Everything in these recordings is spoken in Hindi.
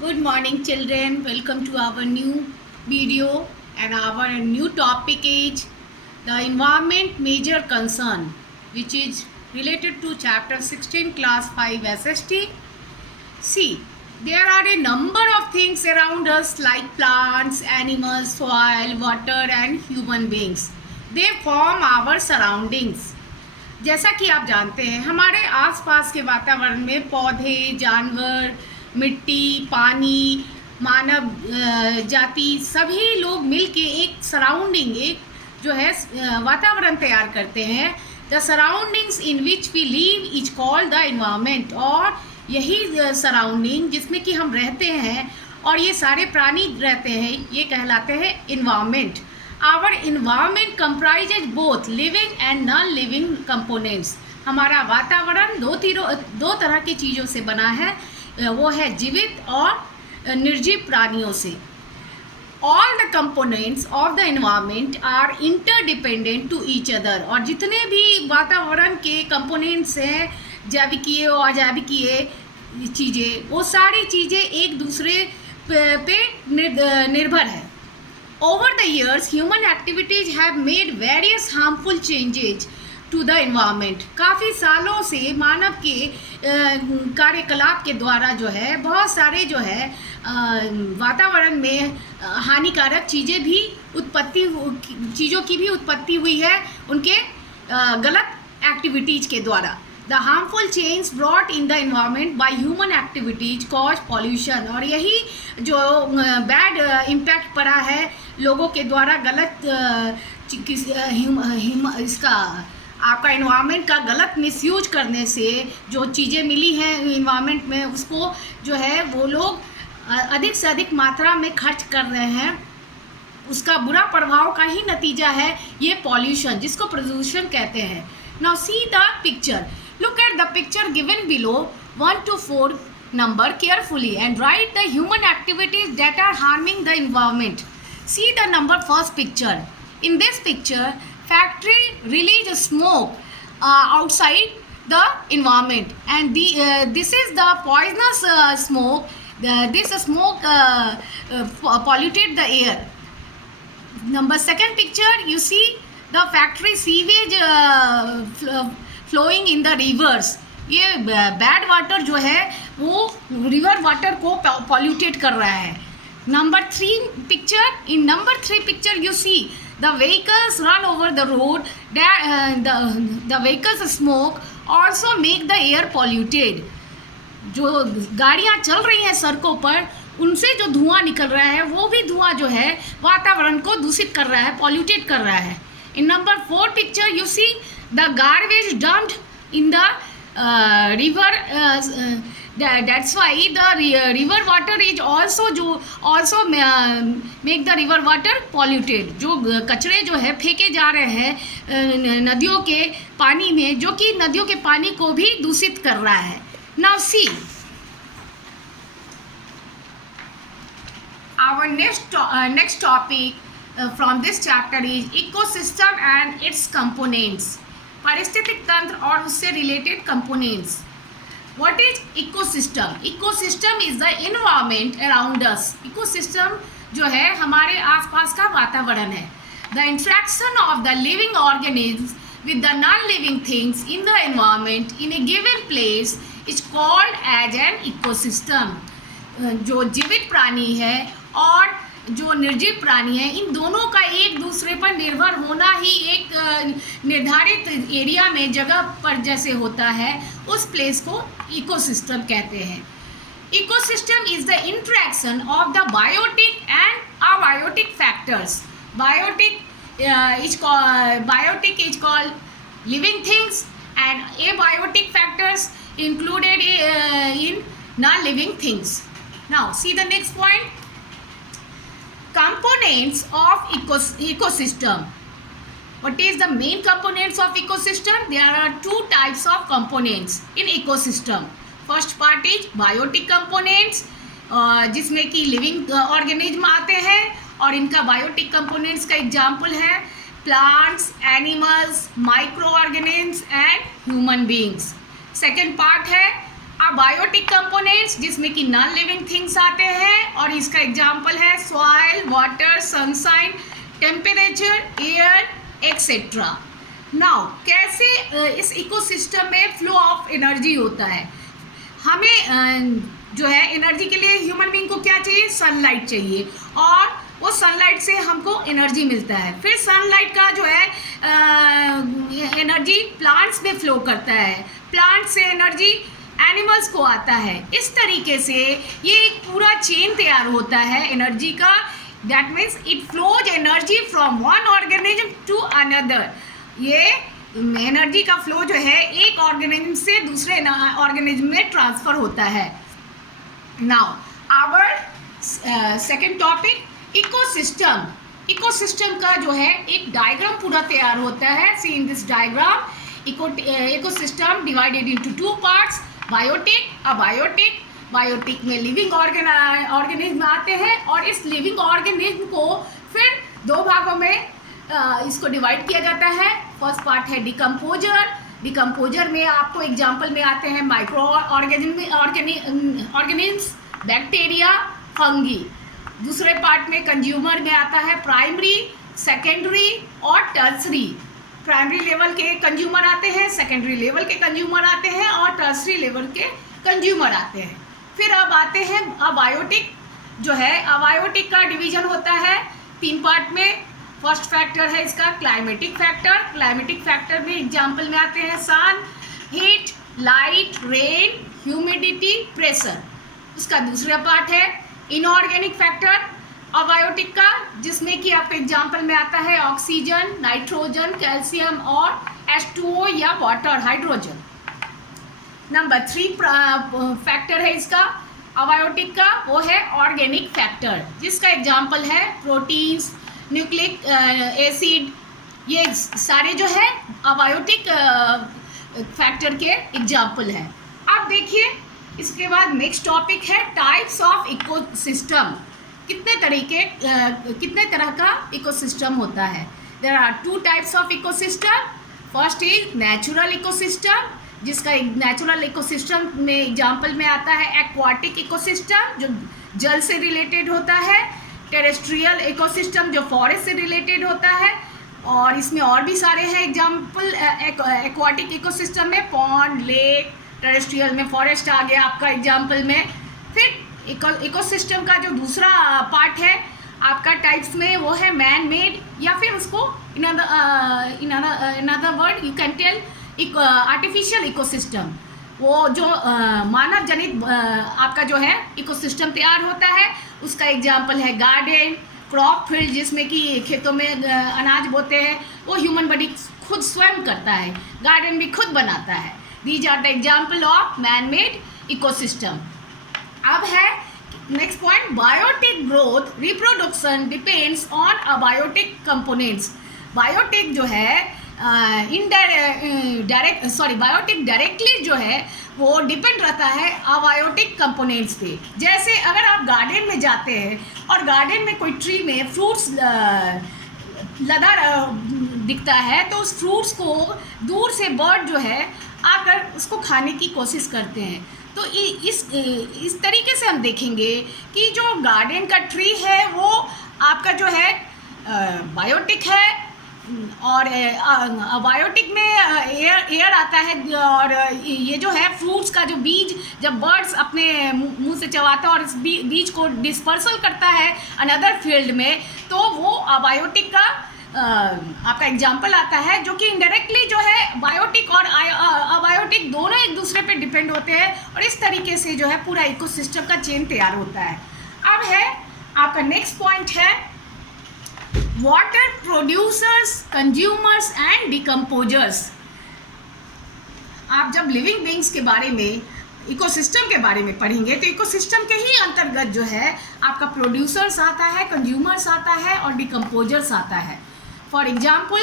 Good morning, children. Welcome to our new video, and our new topic is the environment major concern, which is related to chapter 16, class 5 SST. See, there are a number of things around us like plants, animals, soil, water, and human beings. They form our surroundings. जैसा कि आप जानते हैं, हमारे आसपास के वातावरण में पौधे, जानवर, मिट्टी, पानी, मानव जाति, सभी लोग मिलके एक सराउंडिंग, एक जो है वातावरण तैयार करते हैं. The surroundings in which we live is called the environment. और यही सराउंडिंग जिसमें कि हम रहते हैं और ये सारे प्राणी रहते हैं, ये कहलाते हैं environment. Our environment comprises both living and non-living components. हमारा वातावरण दो तरह की चीज़ों से बना है, वो है जीवित और निर्जीव प्राणियों से. All the components of the environment are interdependent to each other. और जितने भी वातावरण के components हैं, जैविकीय और अजैविकीय चीज़ें, वो सारी चीज़ें एक दूसरे पे निर्भर है. Over the years, human activities have made various harmful changes to the environment. काफ़ी सालों से मानव के कार्यकलाप के द्वारा जो है बहुत सारे जो है वातावरण में हानिकारक चीज़ों की भी उत्पत्ति हुई है उनके गलत एक्टिविटीज़ के द्वारा. The harmful change brought in the environment by human activities cause pollution. और यही जो बैड इम्पैक्ट पड़ा है लोगों के द्वारा गलत इसका आपका इन्वायरमेंट का गलत मिसयूज करने से जो चीज़ें मिली हैं इन्वायरमेंट में, उसको जो है वो लोग अधिक से अधिक मात्रा में खर्च कर रहे हैं. उसका बुरा प्रभाव का ही नतीजा है ये पॉल्यूशन, जिसको प्रदूषण कहते हैं. Now see the picture. Look at the picture given below 1 to 4 number carefully and write the human activities that are harming the environment. See the number first picture. In this picture, factory release smoke outside the environment, and this is the poisonous smoke. This smoke polluted the air. Number second picture, you see the factory sewage flowing in the rivers. ये बैड वाटर जो है वो रिवर वाटर को पॉल्यूटेड कर रहा है. Number 3 picture, in number 3 picture you see the vehicles run over the road. The vehicles smoke also make the air polluted. जो गाड़ियाँ चल रही हैं सड़कों पर, उनसे जो धुआं निकल रहा है वो भी धुआं जो है वातावरण को दूषित कर रहा है, पॉल्यूटेड कर रहा है. In number 4 picture you see the garbage dumped in the river. That's why the river water is also make the river water polluted. जो कचरे जो है फेंके जा रहे हैं नदियों के पानी में, जो कि नदियों के पानी को भी दूषित कर रहा है. Now see our next topic from this chapter is ecosystem and its components. पारिस्थितिक तंत्र और उससे related components. What is ecosystem? Ecosystem is the environment around us. Ecosystem जो है हमारे आसपास का वातावरण है. The interaction of the living organisms with the non-living things in the environment in a given place is called as an ecosystem. जो जीवित प्राणी है और जो निर्जीव प्राणी है, इन दोनों का एक दूसरे पर निर्भर होना ही एक निर्धारित एरिया में जगह पर जैसे होता है, उस प्लेस को इकोसिस्टम कहते हैं. Ecosystem is the interaction of the biotic and abiotic factors. Biotic is called living things and abiotic factors included in non living things. Now see the next point. Components of ecosystem. What is the main components of ecosystem? There are 2 types of components in ecosystem. First part is biotic components, जिसमें कि living organism आते हैं, और इनका biotic components का example है plants, animals, microorganisms and human beings. Second part है बायोटिक कंपोनेंट्स जिसमें कि नॉन लिविंग थिंग्स आते हैं, और इसका एग्जांपल है soil, water, sunshine, temperature, air etcetera. Now कैसे इस इकोसिस्टम में फ्लो ऑफ एनर्जी होता है। हमें जो है एनर्जी के लिए ह्यूमन बीइंग को क्या चाहिए, सनलाइट चाहिए, और वो सनलाइट से हमको एनर्जी मिलता है। फिर सनलाइट का जो है एनर्जी प्लांट्स में फ्लो करता है, प्लांट से एनर्जी एनिमल्स को आता है। इस तरीके से ये एक पूरा चेन तैयार होता है एनर्जी का। That means it flows energy from one organism to another. ये एनर्जी का फ्लो जो है एक ऑर्गेनिज्म से दूसरे ऑर्गेनिज्म में ट्रांसफर होता है। Now our second topic, ecosystem. Ecosystem का जो है एक डायग्राम पूरा तैयार होता है। See in this diagram, ecosystem divided into two parts, biotic, abiotic. Biotic में लिविंग ऑर्गेनिज्म आते हैं, और इस लिविंग ऑर्गेनिज्म को फिर दो भागों में इसको डिवाइड किया जाता है। फर्स्ट पार्ट है डिकम्पोजर। डिकम्पोजर में आपको एग्जाम्पल में आते हैं माइक्रो ऑर्गेनिज्म्स, बैक्टीरिया, फंगी। दूसरे पार्ट में कंज्यूमर में आता है प्राइमरी, सेकेंडरी और टर्सरी। प्राइमरी लेवल के कंज्यूमर आते हैं, सेकेंडरी लेवल के कंज्यूमर आते हैं, और टर्सरी लेवल के कंज्यूमर आते हैं। फिर अब आते हैं अबायोटिक जो है। अबायोटिक का डिवीजन होता है 3 पार्ट में। फर्स्ट फैक्टर है इसका क्लाइमेटिक फैक्टर। क्लाइमेटिक फैक्टर में एग्जाम्पल में आते हैं sun, heat, light, rain, humidity, pressure. उसका दूसरा पार्ट है इनऑर्गेनिक फैक्टर अबायोटिक का, जिसमें कि आपके एग्जाम्पल में आता है ऑक्सीजन, नाइट्रोजन, कैल्शियम और H2O या वाटर, हाइड्रोजन। नंबर 3 फैक्टर है इसका अबायोटिक का, वो है ऑर्गेनिक फैक्टर, जिसका एग्जाम्पल है प्रोटीन्स, न्यूक्लिक एसिड। ये सारे जो है अबायोटिक फैक्टर के एग्जाम्पल हैं। अब देखिए इसके बाद नेक्स्ट टॉपिक है टाइप्स ऑफ इकोसिस्टम। कितने तरह का इकोसिस्टम होता है। There are 2 types of ecosystem. First is natural ecosystem, जिसका नेचुरल इकोसिस्टम में एग्जाम्पल में आता है एक्वाटिक इकोसिस्टम, जो जल से रिलेटेड होता है। टेरेस्ट्रियल इकोसिस्टम जो फॉरेस्ट से रिलेटेड होता है, और इसमें और भी सारे हैं एग्जाम्पल। एक्वाटिक इकोसिस्टम में पॉन्ड, लेक, टेरेस्ट्रियल में फॉरेस्ट आ गया आपका एग्जाम्पल में। फिर इकोसिस्टम का जो दूसरा पार्ट है आपका टाइप्स में, वो है मैन मेड, या फिर उसको in other word you can tell artificial ecosystem. वो जो मानव जनित आपका जो है इकोसिस्टम तैयार होता है, उसका एग्जाम्पल है गार्डन, क्रॉप फील्ड, जिसमें कि खेतों में अनाज बोते हैं, वो ह्यूमन बॉडी खुद स्वयं करता है, गार्डन भी खुद बनाता है। These are the example of man made ecosystem. अब है next point, biotic growth reproduction depends on abiotic components. Biotic जो है बायोटिक डायरेक्टली जो है वो डिपेंड रहता है अबायोटिक कंपोनेंट्स पे। जैसे अगर आप गार्डन में जाते हैं और गार्डन में कोई ट्री में फ्रूट्स लदा दिखता है, तो उस फ्रूट्स को दूर से बर्ड जो है आकर उसको खाने की कोशिश करते हैं। तो इस तरीके से हम देखेंगे कि जो गार्डन का ट्री है वो आपका जो है बायोटिक है, और बायोटिक में एयर आता है, और ये जो है फ्रूट्स का जो बीज जब बर्ड्स अपने मुंह से चबाता है और इस बीज को डिस्पर्सल करता है अनदर फील्ड में, तो वो अबायोटिक का आपका एग्जाम्पल आता है, जो कि इनडायरेक्टली जो है बायोटिक और अबायोटिक दोनों एक दूसरे पे डिपेंड होते हैं, और इस तरीके से जो है पूरा इकोसिस्टम का चेन तैयार होता है। अब है आपका नेक्स्ट पॉइंट है water producers, consumers and decomposers. आप जब लिविंग बीइंग्स के बारे में, इकोसिस्टम के बारे में पढ़ेंगे, तो इकोसिस्टम के ही अंतर्गत जो है आपका प्रोड्यूसर्स आता है, कंज्यूमर्स आता है और डिकम्पोजर्स आता है। For example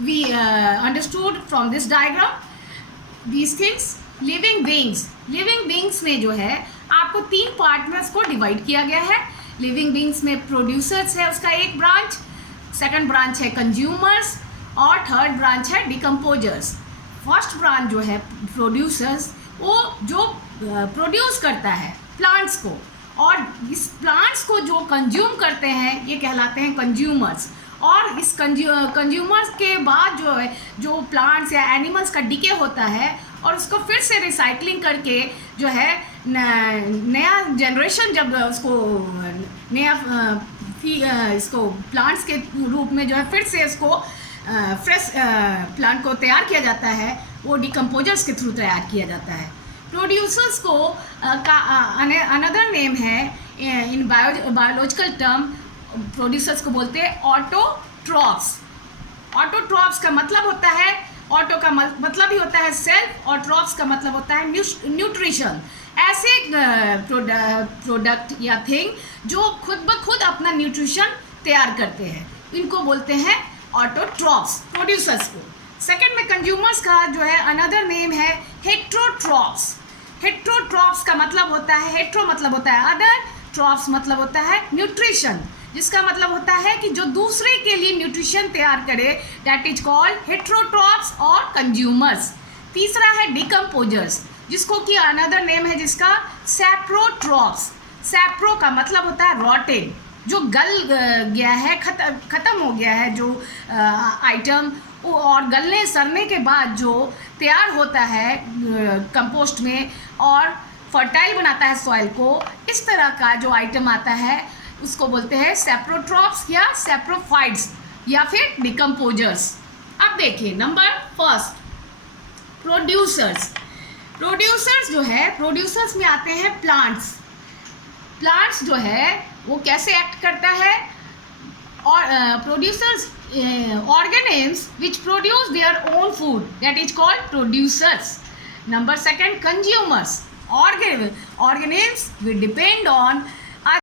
we understood from this diagram these things. Living beings में जो है आपको 3 पार्ट में उसको डिवाइड किया गया है। लिविंग बीइंग्स में प्रोड्यूसर्स है उसका एक ब्रांच, सेकंड ब्रांच है कंज्यूमर्स, और थर्ड ब्रांच है डिकम्पोजर्स। फर्स्ट ब्रांच जो है प्रोड्यूसर्स, वो जो प्रोड्यूस करता है प्लांट्स को, और इस प्लांट्स को जो कंज्यूम करते हैं ये कहलाते हैं कंज्यूमर्स। और इस कंज्यूमर्स के बाद जो है, जो प्लांट्स या एनिमल्स का डिके होता है और उसको फिर से रिसाइकलिंग करके जो है नया जनरेशन जब उसको नया इसको प्लांट्स के रूप में जो है फिर से इसको फ्रेश प्लांट को तैयार किया जाता है, वो डिकम्पोजर्स के थ्रू तैयार किया जाता है। प्रोड्यूसर्स को का अनदर नेम है इन बायोलॉजिकल टर्म, प्रोड्यूसर्स को बोलते हैं ऑटोट्रॉफ्स। ऑटोट्रॉफ्स का मतलब होता है, ऑटो का मतलब ही होता है सेल्फ, और ट्रॉफ्स का मतलब होता है न्यूट्रिशन। ऐसे प्रोडक्ट या थिंग जो खुद ब खुद अपना न्यूट्रिशन तैयार करते हैं, इनको बोलते हैं ऑटोट्रॉफ्स, प्रोड्यूसर्स को। सेकंड में कंज्यूमर्स का जो है अनदर नेम है हेट्रोट्रॉफ्स। हेट्रोट्रॉफ्स का मतलब होता है, हेट्रो मतलब होता है अदर, ट्रॉफ्स मतलब होता है न्यूट्रिशन, जिसका मतलब होता है कि जो दूसरे के लिए न्यूट्रिशन तैयार करे, दैट इज कॉल्ड हेट्रोट्रॉफ्स और कंज्यूमर्स। तीसरा है डिकम्पोजर्स, जिसको कि अनदर नेम है जिसका सैप्रोट्रॉफ्स। सैप्रो का मतलब होता है रॉटेड, जो गल गया है, ख़त्म हो गया है जो आइटम, और गलने सड़ने के बाद जो तैयार होता है कंपोस्ट में और फर्टाइल बनाता है सॉइल को, इस तरह का जो आइटम आता है उसको बोलते हैं सैप्रोट्रॉफ्स या सैप्रोफाइट्स या फिर डिकम्पोजर्स। अब देखिए नंबर फर्स्ट, प्रोड्यूसर्स। प्रोड्यूसर्स जो है, प्रोड्यूसर्स में आते हैं प्लांट्स। प्लांट्स जो है वो कैसे एक्ट करता है, और producers organisms which produce their own food, that is called producers. Number second, consumers. Organisms we depend on